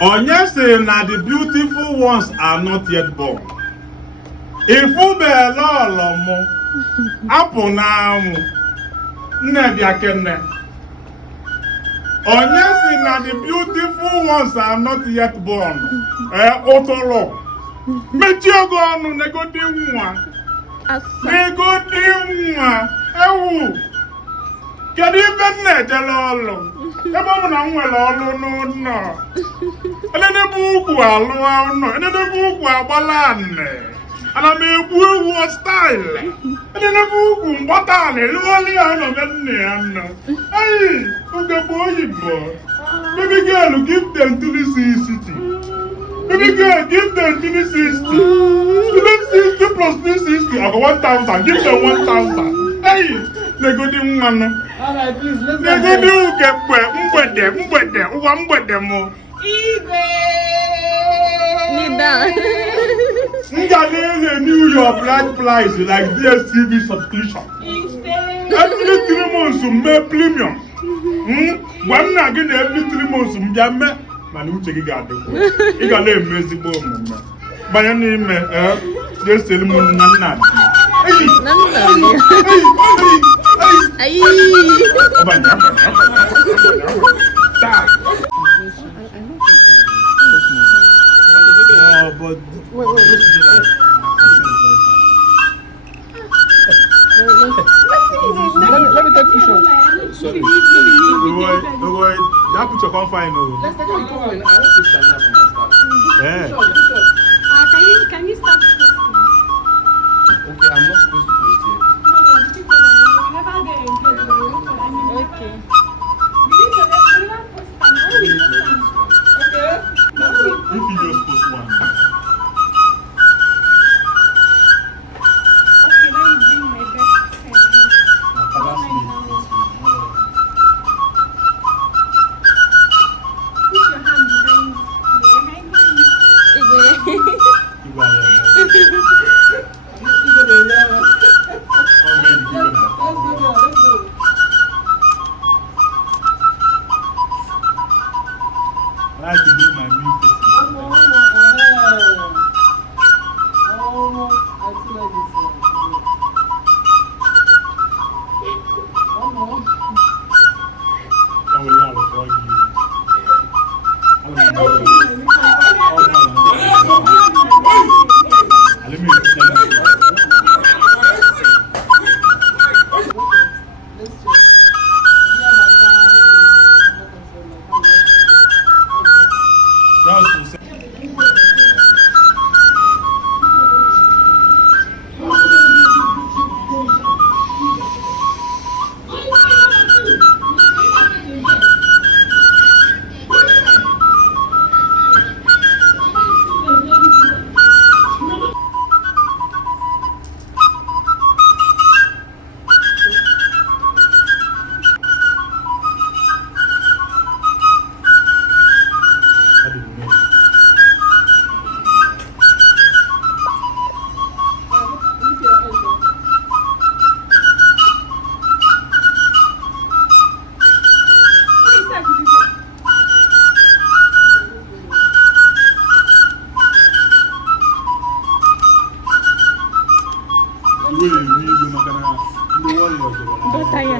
Onye say na the beautiful ones are not yet born. Ifu bele olomo apụ na amụ nne bịa kenne. Onye say na the beautiful ones are not yet born. Otoro. Mechi ogo ọnụ negodi nwa. Negodi nwa. Ewu. Kedu ibe nne ejele ọlụ? Ebe ọ bụ na m nwere ọlụ n'ụlọ. Enedebe ukwu alụ ụlọ. Enedebe ukwu agbala nne. Ana m egbu ewu style. Enedebe ukwu mgbata ala elughọli ya nọ be nne ya nọ. Hey, ugegbe oyibo. Baby girl, give them 360. Baby girl, give them 360. 360 plus 360. I got 1,000. Give them 1,000. Hey, negodi mmanụ. Alright, please, let's go. Negodi ugegbe mgbede ụwa mgbede mụ. Igwe! Ngale New York right price like DSTV subscription. Every 3 months me premium. When na again every 3 months mbia me mana uche gị ga-adị. Ị ga na-eme ezigbo omume. Banye n'ime just tell me na nna. Ayi. Abanya. But wait. Let me take two shots. Sorry. Don't worry. That picture can't find no. Let's take a coin. I want to stand up for my staff. Yeah. Can you start posting? Okay, I'm not supposed to post it. No, never get engaged. Okay. We need to never post them. Okay? If you just post one. Okay, let me bring my best friend. Put your hand behind I like to do my new face. One more. I feel like this. One more. I will have for you. Let me Let's check. that was to say. Bota ya.